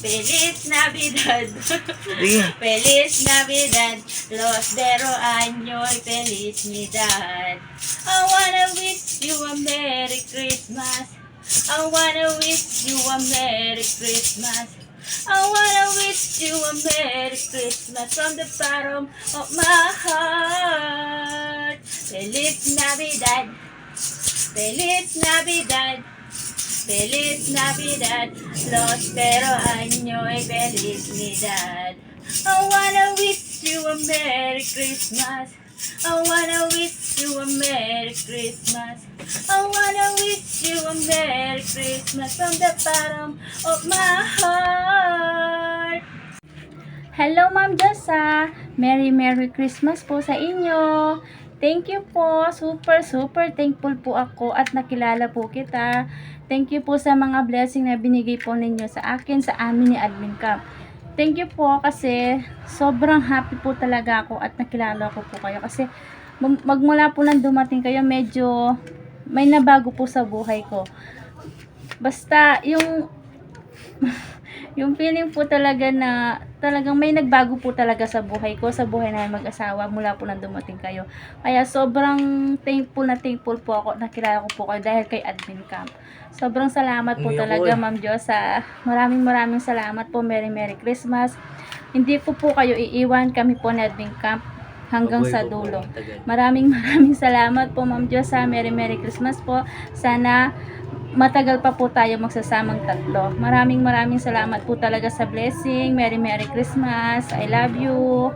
Feliz Navidad. Sige. Feliz Navidad. Los Dero Año y Felicidad. I wanna wish you a Merry Christmas. I wanna wish you a Merry Christmas. I wanna wish you a Merry Christmas from the bottom of my heart. Feliz Navidad. Feliz Navidad. Feliz Navidad. Prospero año y felicidad. I wanna wish you a Merry Christmas. I wanna wish you a Merry Christmas. I wanna wish you a Merry Christmas from the bottom of my heart. Hello, Ma'am Josa. Merry Christmas po sa inyo. Thank you po. Super thankful po ako at nakilala po kita. Thank you po sa mga blessing na binigay po ninyo sa akin, sa amin ni Admin Camp. Thank you po kasi sobrang happy po talaga ako at nakilala ko po kayo. Kasi magmula po nang dumating kayo, medyo may nabago po sa buhay ko. Basta yung feeling po talaga na talagang may nagbago po talaga sa buhay ko, sa buhay na mag-asawa mula po nang dumating kayo. Kaya sobrang thankful po ako, nakilala ko po kayo dahil kay Admin Camp. Sobrang salamat po talaga, Ma'am Josa. Maraming salamat po. Merry Christmas. Hindi ko po kayo iiwan, kami po ni Admin Camp hanggang sa dulo. Maraming salamat po, Ma'am Josa. Merry Christmas po. Sana matagal pa po tayo magsasamang tatlo. Maraming salamat po talaga sa blessing. Merry Christmas. I love you.